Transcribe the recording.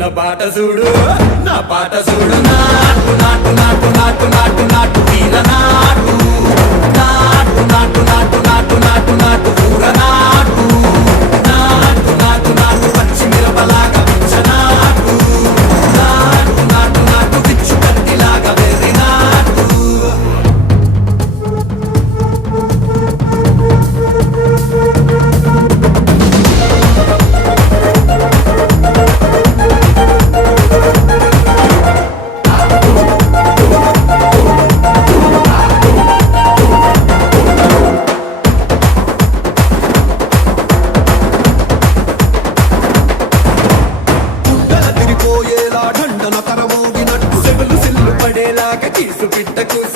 నా పాట చూడు నా పాట చూడు నాటు నాటు నాటు నాటు నాటు నాటు తీర నాటు నాటు నాటు నాటు నాటు నాటు నాటు కూర నాటు నాటు నాటు నాటు పచ్చి మిరపలాగా పిచ్చ నాటు నాటు నాటు నాటు పిచ్చు కత్తిలాగా వెర్రి నాటు దండన కరమోగినట్టు సెగలు సిల్లు పడేలాగా కీసు పిట్ట కూసు